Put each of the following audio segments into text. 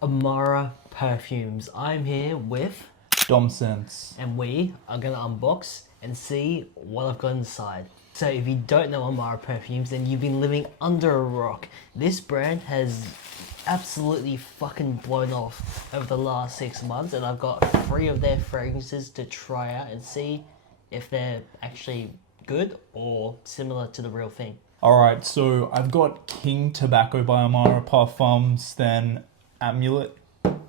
Amara Perfumes. I'm here with, Domsense. and we are gonna unbox and see what I've got inside. So if you don't know Amara Perfumes, then you've been living under a rock. This brand has absolutely fucking blown off over the last 6 months, and I've got 3 of their fragrances to try out and see if they're actually good or similar to the real thing. Alright, so I've got King Tobacco by Amara Parfums, then Amulet,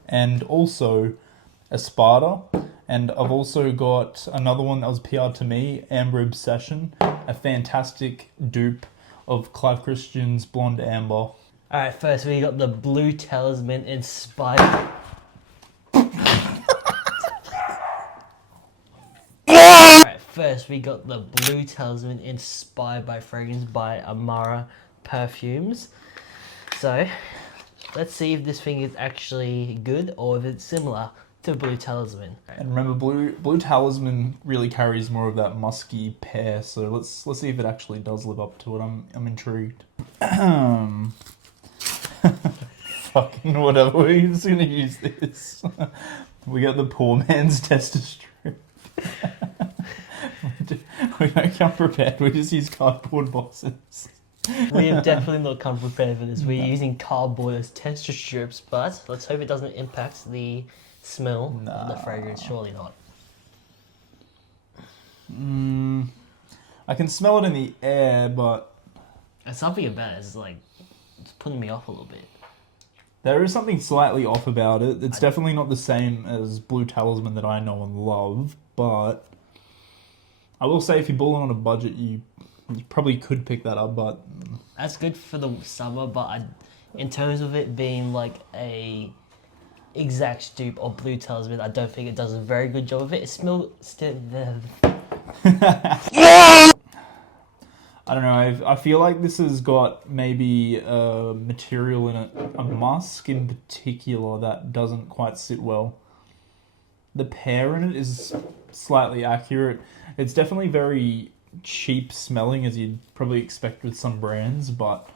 and also Espada. And I've also got another one that was PR'd to me, Amber Obsession, a fantastic dupe of Clive Christian's Blonde Amber. Alright, first we got the Blue Talisman inspired. Alright, first we got the Blue Talisman inspired by fragrance by Amara Perfumes. So, let's see if this thing is actually good or if it's similar to Blue Talisman. And remember, Blue Talisman really carries more of that musky pear, so let's see if it actually does live up to it. I'm intrigued. Fucking whatever, we're just gonna use this. We got the poor man's tester strip. We don't come prepared, we just use cardboard boxes. We have definitely not come prepared for this. We're using cardboard as tester strips, but let's hope it doesn't impact the smell of the fragrance. Surely not. I can smell it in the air, but And something about it is like, it's putting me off a little bit. there is something slightly off about it. It's definitely not the same as Blue Talisman that I know and love, but I will say if you're balling on a budget, you probably could pick that up, but That's good for the summer, but in terms of it being like a exact dupe of Blue Talisman, I don't think it does a very good job of it. It smells still. I don't know. I feel like this has got maybe a material in it, a musk in particular, that doesn't quite sit well. The pear in it is slightly accurate. It's definitely very cheap smelling, as you'd probably expect with some brands, but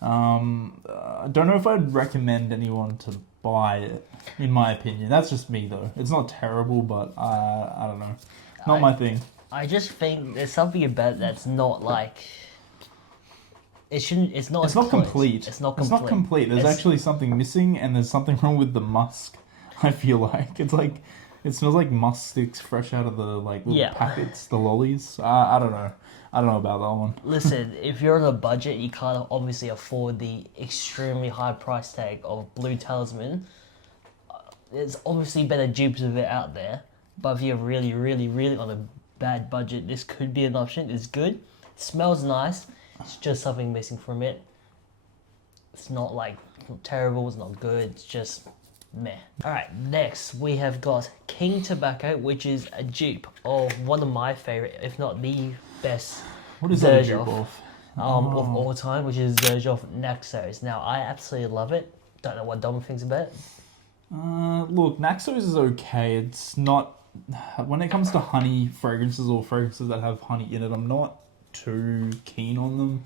I don't know if I'd recommend anyone to buy it, in my opinion. That's just me, though. It's not terrible, but I don't know. Not my thing. I just think there's something about it that's not like. It shouldn't. It's not. It's not complete. It's not complete. It's not complete. There's actually something missing, and there's something wrong with the musk. I feel like it's like it smells like musk sticks fresh out of the little packets, the lollies. I don't know. I don't know about that one. Listen, if you're on a budget, you can't obviously afford the extremely high price tag of Blue Talisman. There's obviously better dupes of it out there, but if you're really, really, really on a bad budget, this could be an option. It's good. It smells nice. It's just something missing from it. It's not like terrible, it's not good, it's just meh. Alright, next we have got King Tobacco, which is a dupe of one of my favourite, if not the best, What is that a dupe Xerjoff of? of all time, which is Xerjoff Naxos. Now, I absolutely love it. Don't know what Dom thinks about it. Look, Naxos is okay. It's not... When it comes to honey fragrances or fragrances that have honey in it, I'm not too keen on them.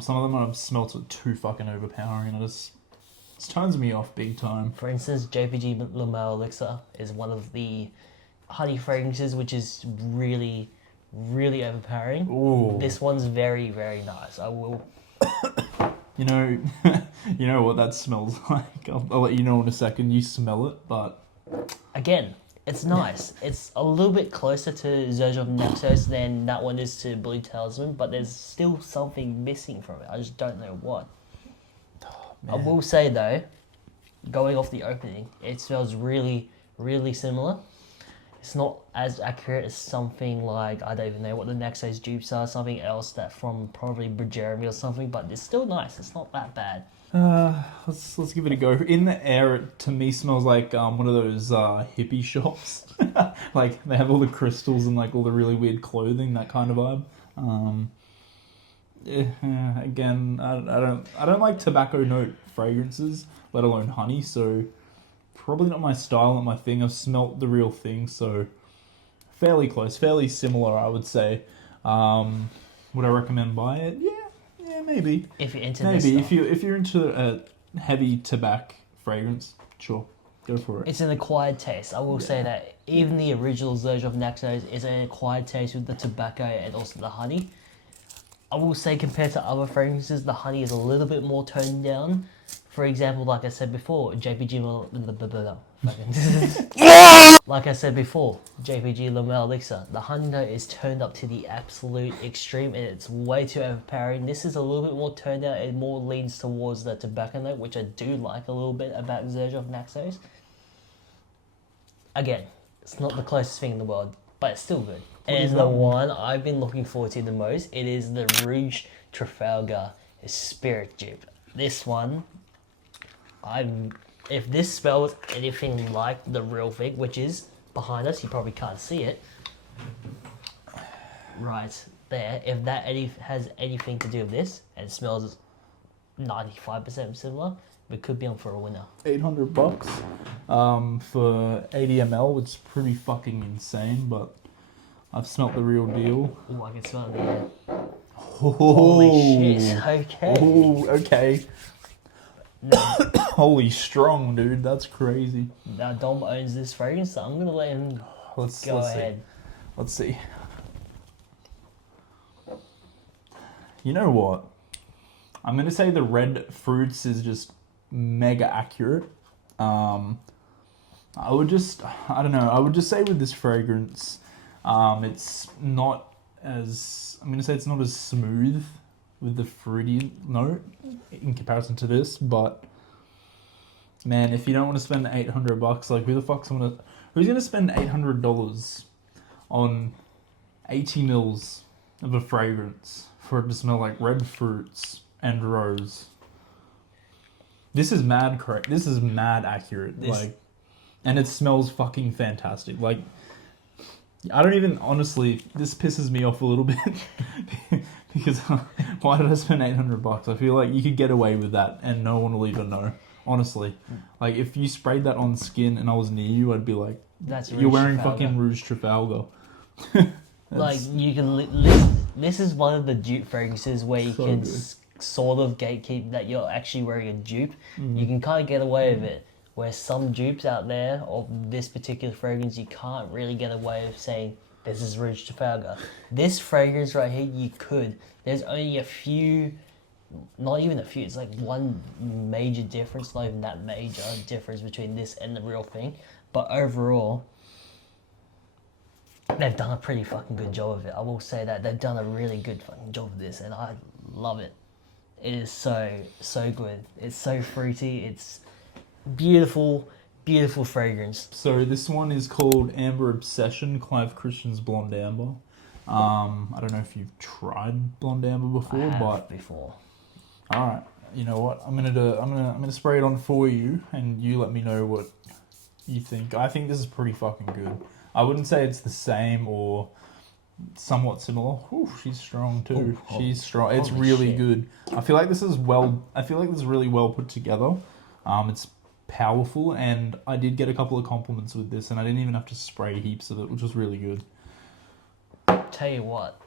Some of them I've smelt are too fucking overpowering. It just turns me off big time. For instance, JPG Lamel Elixir is one of the honey fragrances which is really, really overpowering. Ooh. This one's very, very nice. I will... You know, you know what that smells like. I'll let you know in a second. You smell it, but Again, it's nice. It's a little bit closer to Xerjoff Naxos than that one is to Blue Talisman, but there's still something missing from it. I just don't know what. I will say though, going off the opening, it smells really, really similar. It's not as accurate as something like, I don't even know what the Naxos dupes are, something else that from probably Jeremy or something, but it's still nice. It's not that bad. let's give it a go. In the air, it to me smells like one of those hippie shops. Like they have all the crystals and like all the really weird clothing, that kind of vibe. Again, I don't like tobacco note fragrances, let alone honey. So probably not my style, not my thing. I've smelt the real thing, so fairly close, fairly similar, I would say. Would I recommend buying it? Yeah, maybe. If you're into Maybe this stuff. if you're into a heavy tobacco fragrance, Sure. Go for it. It's an acquired taste. I will say that even the original version of Naxos is an acquired taste with the tobacco and also the honey. I will say compared to other fragrances, the honey is a little bit more toned down. For example, like I said before, like I said before, JPG Lamel Elixir, the honey note is turned up to the absolute extreme and it's way too overpowering. This is a little bit more toned down and more leans towards the tobacco note, which I do like a little bit about Zerja of Naxos. Again, it's not the closest thing in the world, but it's still good. And the one I've been looking forward to the most, it is the Rouge Trafalgar Spirit dupe. This one, if this spells anything like the real thing, which is behind us, you probably can't see it, right there, if that has anything to do with this, and it smells 95% similar, we could be on for a winner. $800 for 80 ml, which is pretty fucking insane, but I've smelt the real deal. Oh, I can smell it in the air. Oh, Holy shit, okay. Oh, okay. Holy strong, dude. That's crazy. Now Dom owns this fragrance, so I'm gonna let him go ahead. Let's see. You know what? I'm gonna say the red fruits is just mega accurate. I would just say with this fragrance, it's not as, I'm gonna say it's not as smooth with the fruity note in comparison to this, but man, if you don't want to spend $800, like who's gonna spend $800 on 80 mils of a fragrance for it to smell like red fruits and rose? This is mad correct. This is mad accurate. And it smells fucking fantastic. Like, I don't even, honestly, this pisses me off a little bit because why did I spend $800? I feel like you could get away with that and no one will even know. Honestly, like if you sprayed that on skin and I was near you, I'd be like, "That's you're wearing Trafalgar. fucking Rouge Trafalgar." Like you can. This is one of the dupe fragrances where you So can good. sort of gatekeep that you're actually wearing a dupe. You can kind of get away with it. Where some dupes out there of this particular fragrance, you can't really get away with saying this is Rouge Trafalgar. This fragrance right here, you could. There's only a few. Not even a few, it's like one major difference, not even that major difference between this and the real thing. But overall, they've done a pretty fucking good job of it. I will say that they've done a really good fucking job of this and I love it. It is so good. It's so fruity, it's beautiful, beautiful fragrance. So this one is called Amber Obsession, Clive Christian's Blonde Amber. I don't know if you've tried Blonde Amber before, I have but before. all right, you know what? I'm gonna spray it on for you, and you let me know what you think. I think this is pretty fucking good. I wouldn't say it's the same or somewhat similar. Ooh, she's strong too. Ooh, She's strong. It's holy really shit. good. I feel like this is really well put together. It's powerful, and I did get a couple of compliments with this, and I didn't even have to spray heaps of it, which was really good. Tell you what,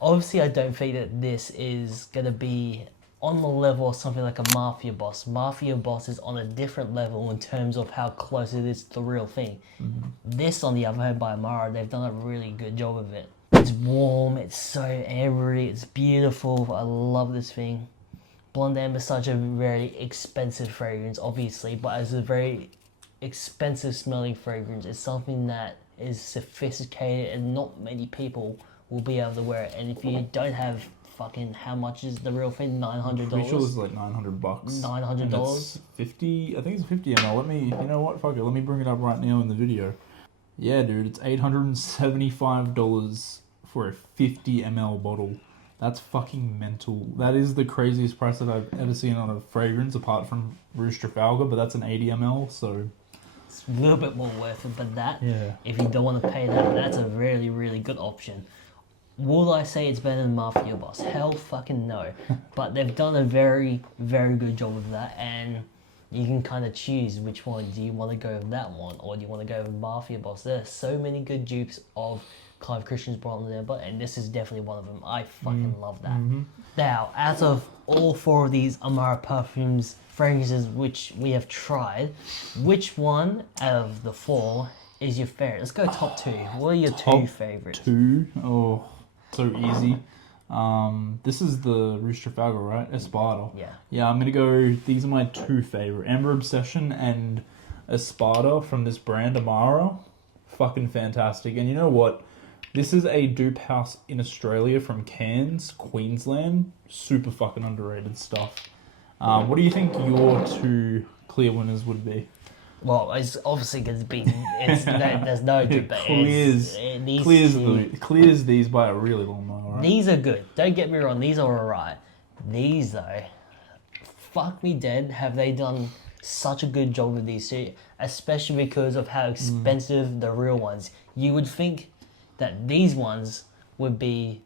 obviously I don't think that this is going to be on the level of something like a Mafia Boss. Mafia Boss is on a different level in terms of how close it is to the real thing. This, on the other hand, by Amara, they've done a really good job of it. It's warm, it's so ambery, it's beautiful. I love this thing. Blonde Amber is such a very expensive fragrance, obviously, but as a very expensive smelling fragrance, it's something that is sophisticated and not many people will be able to wear it. And if you don't have fucking, how much is the real thing? $900? Pretty sure it's like $900. $900? And it's 50. I think it's 50 ml. You know what? Fuck it. Let me bring it up right now in the video. Yeah, dude, it's $875 for a 50 ml bottle. That's fucking mental. That is the craziest price that I've ever seen on a fragrance, apart from Rouge Trafalgar, but that's an 80 ml, so It's a little bit more worth it, but that, yeah. if you don't want to pay that, that's a really, really good option. Will I say it's better than Mafia Boss? Hell fucking no. But they've done a very, very good job of that, and you can kind of choose which one. Do you want to go with that one, or do you want to go with Mafia Boss? There's so many good dupes of Clive Christian's brought on there, and this is definitely one of them. I fucking love that. Now, out of all 4 of these Amara Perfumes fragrances which we have tried, which one out of the 4 is your favorite? Let's go top 2. What are your 2 favorites? 2? Oh, so easy. This is the Rooster Trafalgar, right? Espada. Yeah. Yeah, I'm gonna go. These are my 2 favorite: Amber Obsession and Espada from this brand Amara. Fucking fantastic. And you know what? This is a dupe house in Australia from Cairns, Queensland. Super fucking underrated stuff. What do you think your 2 clear winners would be? Well, it's obviously going to be. There's no debate. Clears these by a really long way. Right? These are good. Don't get me wrong. These are alright. These though, fuck me dead. Have they done such a good job with these 2? Especially because of how expensive the real ones. You would think that these ones would be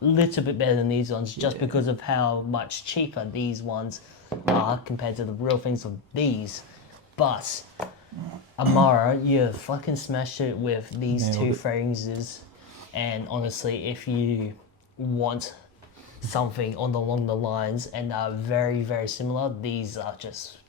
a little bit better than these ones, just because of how much cheaper these ones are compared to the real things of these. But Amara, you fucking smashed it with these 2 fragrances, and honestly, if you want something along the lines and are very, very similar, these are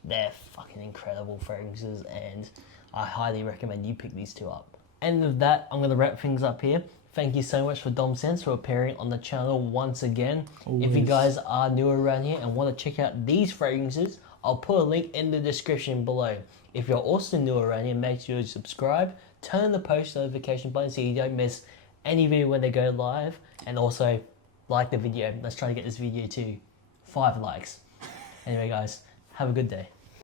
they're fucking incredible fragrances, and I highly recommend you pick these 2 up. And with that, I'm going to wrap things up here. Thank you so much for Dom Sense for appearing on the channel once again. Always. If you guys are new around here and want to check out these fragrances, I'll put a link in the description below. If you're also new around here, make sure you subscribe, turn on the post notification button so you don't miss any video when they go live, and also like the video. Let's try to get this video to 5 likes. Anyway guys, have a good day.